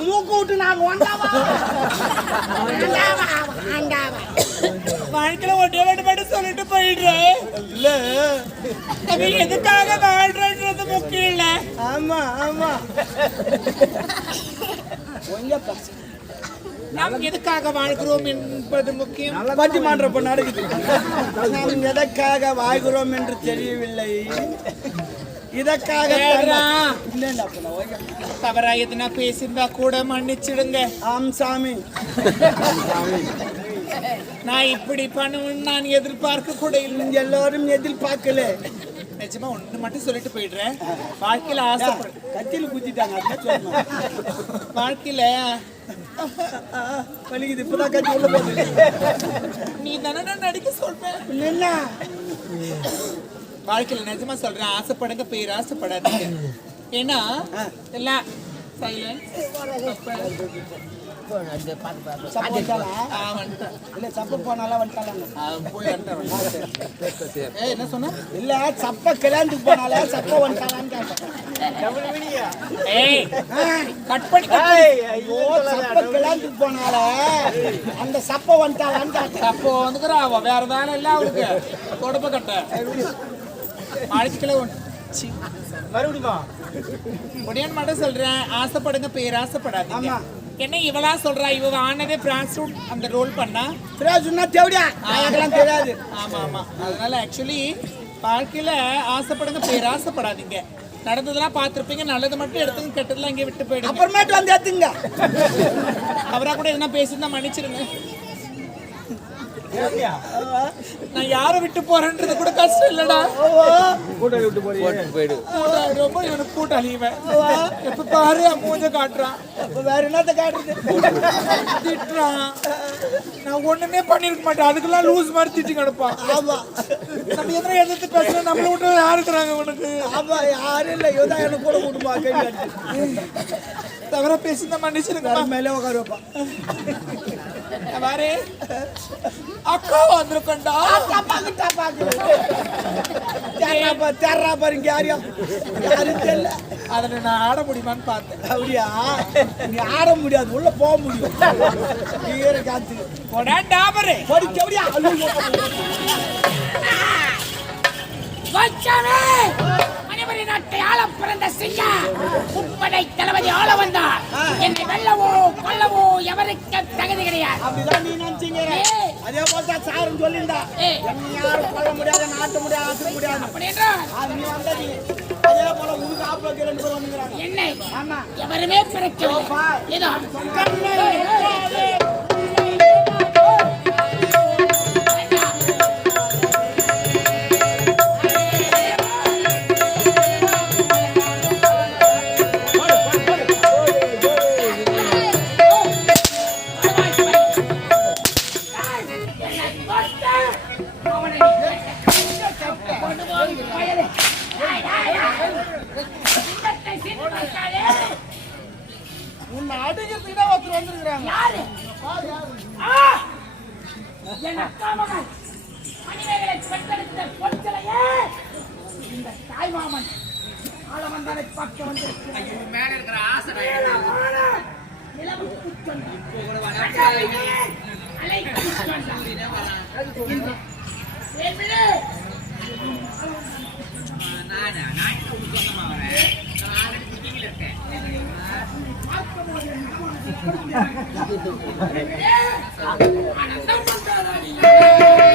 மூக்கு விட்டு ஆண்டாவா வாழ்க்கையில ஒன்றே ரெண்டு மட்டும் சொல்லிட்டு போயிடுறேன் இல்ல எதுக்காக வாழ்றன்றது முக்கியம் இல்ல ஆமா ஆமா நாம் எதுக்காக வாழ்கிறோம் என்பது முக்கியம் பட்டிமன்ற இப்ப நடக்குது நாம் எதற்காக வாழ்கிறோம் என்று தெரியவில்லை இதற்காக. தவறா எதுனா பேசியிருந்தா கூட மன்னிச்சிடுங்க ஆம் சாமி நான் இப்படி பண்ணுவேன்னு நான் எதிர்பார்க்க கூட இல்லை எல்லாரும் எதிர்பார்க்கல நிஜமா ஒண்ணு மட்டும் சொல்லிட்டு போயிடுறேன் வாழ்க்கையில ஆசைப்படு கத்தியில் குத்திட்டாங்க வாழ்க்கையில வலிக்குது இப்பதான் கத்தி உள்ள போகுது நீ தானே நான் நடிக்க சொல்றேன் என்ன வாழ்க்கையில நிஜமா சொல்றேன் ஆசைப்படுங்க பேர் ஆசைப்படாதீங்க. ஏன்னா எல்லாம் சப்ப சப்ப என்ன சொன்ன? இல்ல சப்ப கல்யாணத்துக்கு போனாலே சப்ப சப்ப கல்யாணத்துக்கு போனாலே அந்த சப்ப வந்துட்டாளான்னு கேட்டேன். அப்போ வந்துக்கிறா வேற வேலை இல்ல அவளுக்கு. தொடப்ப கட்ட. ஒண்ணு மறுபடியுமா? முடியான்னு மட்டும் சொல்றேன். ஆசைப்படுங்க பேர் ஆசைப்படாதீங்க. ஆமா. என்ன இவளா சொல்றா? இவ ஆனதே பிரான்ஸ் அந்த ரோல் பண்ணா? தேவடியா? எனக்கெல்லாம் தெரியாது ஆமா ஆமா. அதனால ஆக்சுவலி வாழ்க்கையில ஆசைப்படுங்க பேர் ஆசைப்படாதீங்க. நடந்ததெல்லாம் பார்த்திருப்பீங்க. நல்லது மட்டும் எடுத்துங்க கெட்டதெல்லாம் இங்கே விட்டு போயிடுங்க. அப்புறமேட்டு வந்து அவரா கூட எதுனா பேசியிருந்தா மன்னிச்சிருங்க. நான் யாரை விட்டு போறேன்றது கூட கஷ்டம் இல்லடா. விட்டு போறீங்க கூட்டம் ரொம்ப இவனுக்கு கூட்டம் அழியுவேன் எப்ப பாரு மூஞ்ச காட்டுறான். அப்ப வேற என்னத்த காட்டுறது? திட்டுறான். நான் ஒண்ணுமே பண்ணிருக்க மாட்டேன். அதுக்கெல்லாம் லூஸ் மாதிரி திட்டி கிடப்பான். ஆமா. நம்ம எத்தனை எதிர்த்து பேசுறோம் நம்மள விட்டு யாரு இருக்கிறாங்க உனக்கு ஆமா யாரும் இல்ல. இவதான் எனக்கு கூட கொடுப்பா கேள்வி கேட்டு தவிர பேசியிருந்தா மன்னிச்சிருங்க மேலே உட்கார வைப்பா பாரு? அக்கா வந்திருக்கண்டா டப்பாக்கு டப்பாக்கு தெர்றா தெர்றா பாருங்க யாரையும் யாரும் தெரியல. அதுல நான் ஆட முடியுமான்னு பார்த்தேன். அப்படியா? நீ ஆட முடியாது உள்ள போக முடியும். ஈர காத்து. போடா டாபரு படிக்க அப்படியா வச்சமே மணிபுரி நாட்டை ஆள பிறந்த சிங்க முப்படை தளபதி ஆள வந்தார். என்னை வெல்லவோ கொல்லவோ எவருக்கு தகுதி கிடையாது. அப்படிதான் நீ நினைச்சீங்க. அதே போல தான் சாரும் சொல்லியிருந்தா. என்ன யாரும் கொல்ல முடியாது நாட்ட முடியாது ஆக்க முடியாது. அப்படி என்றால் அது நீ வந்த நீ அதே போல உனக்கு ஆப்பிளக்கு ரெண்டு பேரும் வந்துக்கிறாங்க. என்னை ஆமா. எவருமே பிறக்கவில்லை. இதோ. வந்திருக்கிறாங்க யாரு? ஆ! என் அக்கா மகன். மணிமேகலை பெற்றெடுத்த பொற்களையே இந்த தாய்மாமன் ஆளவந்தானை பார்க்க வந்திருக்கிறார். மேல இருக்கிற ஆசை நிலவுக்கு சொன்னார் அலைக்கு சொன்னார் ஏமிலே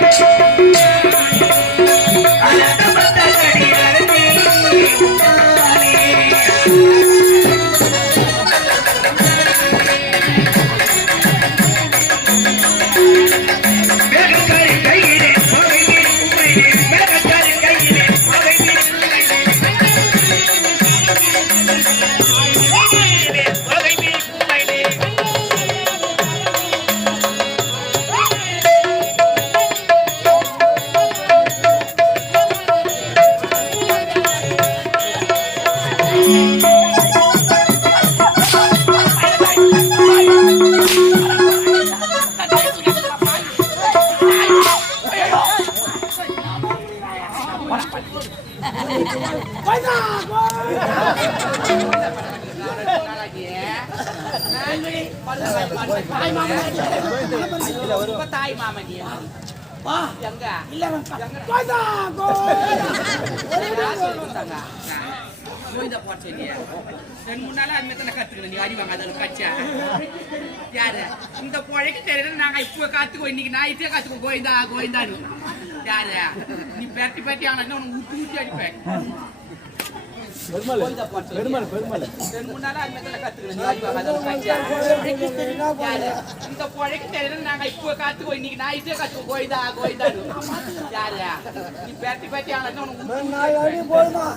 Thank தாய் மாமன் நீ. வா எங்க இல்ல கோதா கோதா போட ரெண்டு மூணு அது மாதிரி தானே நீ அடி வாங்காத அளவுக்கு யாரு? இந்த புழைக்கு தெரியல நாங்க இப்ப கத்துக்கோ இன்னைக்கு நைட்டே காத்துக்கோ கோயிந்தா கோவிந்தான்னு யாரு நீ பெரட்டி பெரட்டி ஆனா உனக்கு ஊட்டி ஊட்டி அடிப்பேன் இந்த புழைக்கு தெரியல நாங்க இப்ப கத்துக்கோ இன்னைக்கு நைட்டே கத்துக்கோ கோவிந்தா கோவிந்தான்னு யாரு நீ பெரட்டி பெரட்டி ஆனா உனக்கு போதுமா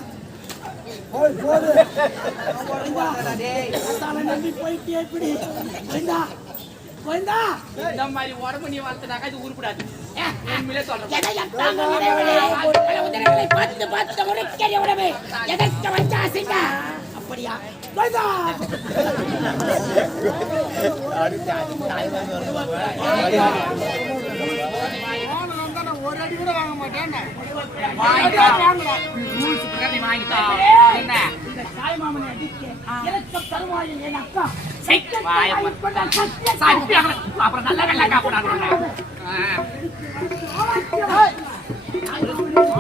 போய் இந்த மாதிரி உடம்பு நீ வளர்த்தனாக்கா இது உருப்பிடாது உதரங்களை பார்த்து பார்த்து உடைக்கிற உடவே எதற்கு வச்சா சிங்க? அப்படியா? ரூல்ஸ் பிரகாரம் நீ வாங்கி தர. என்ன? இந்த அடிக்க எனக்கு தருவாயில் என் அக்கா. அப்புறம் நல்ல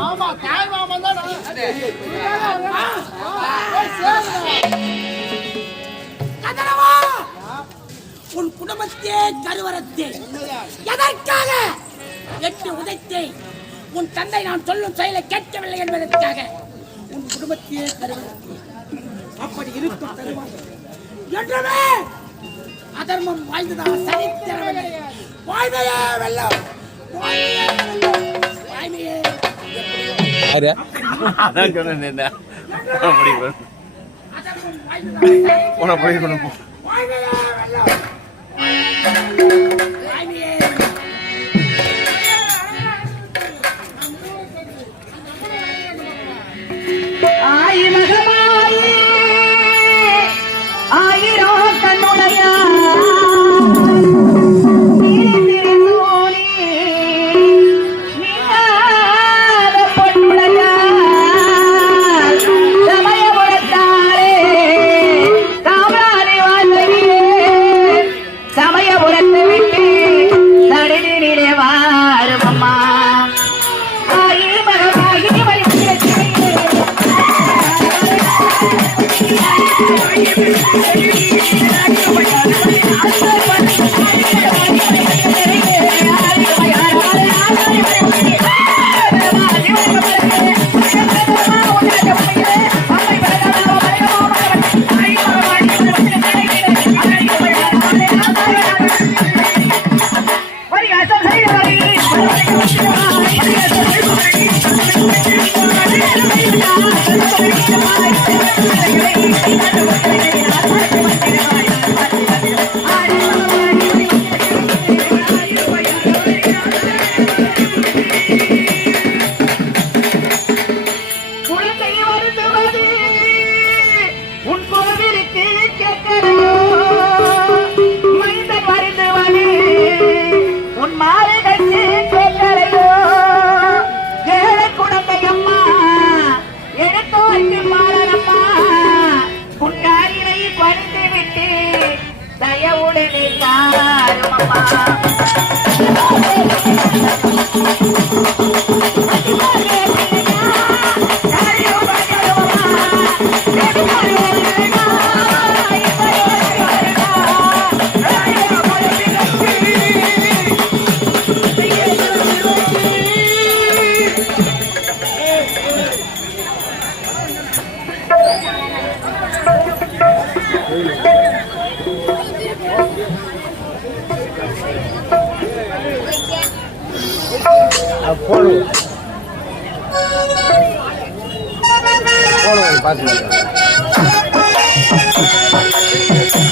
ஆமா தான் உன் குடும்பத்தே கருவரத்தே எதற்காக எட்டு உதைத்தே? உன் தந்தை நான் சொல்லும் செயலை கேட்கவில்லை என்பதற்காக உன் குடும்பத்தையே கருவரத்தே அப்படி இருக்கும் தருவாய் என்றுமே அதர்மம் வாழ்ந்ததா சரித்திரமில்லை வாழ்மையே வெல்லம். வாழ்மையே அதான் சொன்னேன் என்ன? அப்படி அதர்மம் வாழ்ந்ததா தாரும் அம்மா Thank you.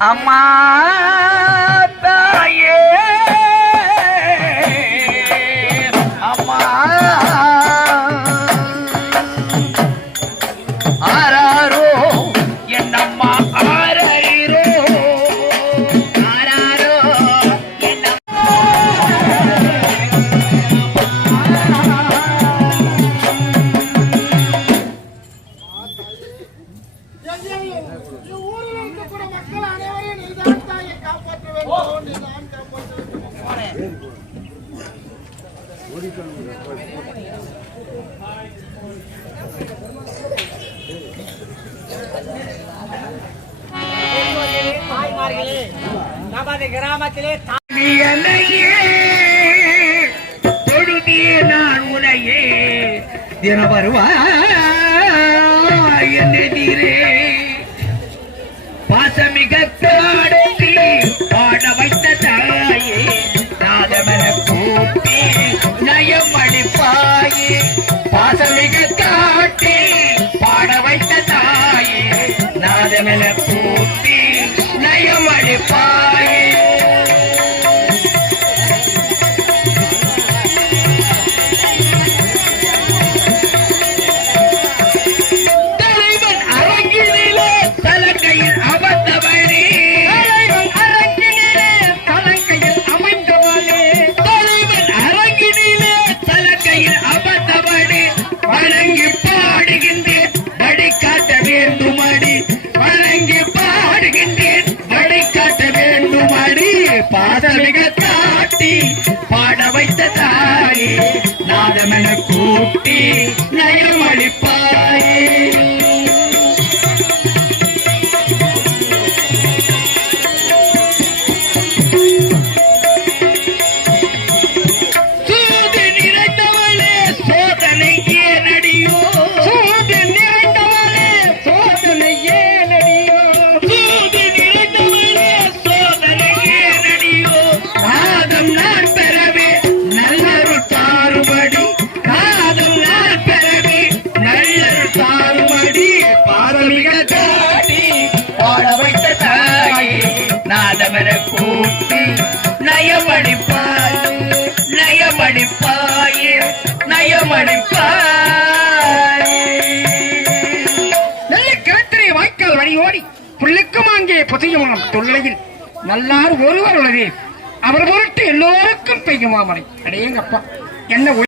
Ama தின வருவாயிரே பாசமிக காடி பாட வைத்த தாயே நாதமர கூட்டி நயம் அடிப்பாயே பாசமிக கூட்டி நயமளிப்பாயே. கூட்டி நயமடிப்பாய் நயமடிப்பாய் நயமடிப்பாய். நல்ல கிணத்திலே வாய்க்கால் வழி ஓடி புள்ளுக்கும் அங்கே புதையுமாம் தொல்லையில். நல்லார் ஒருவர் உள்ளதே அவர் பொருட்டு எல்லோருக்கும் பெய்யுமாமலை அடேங்கப்பா என்ன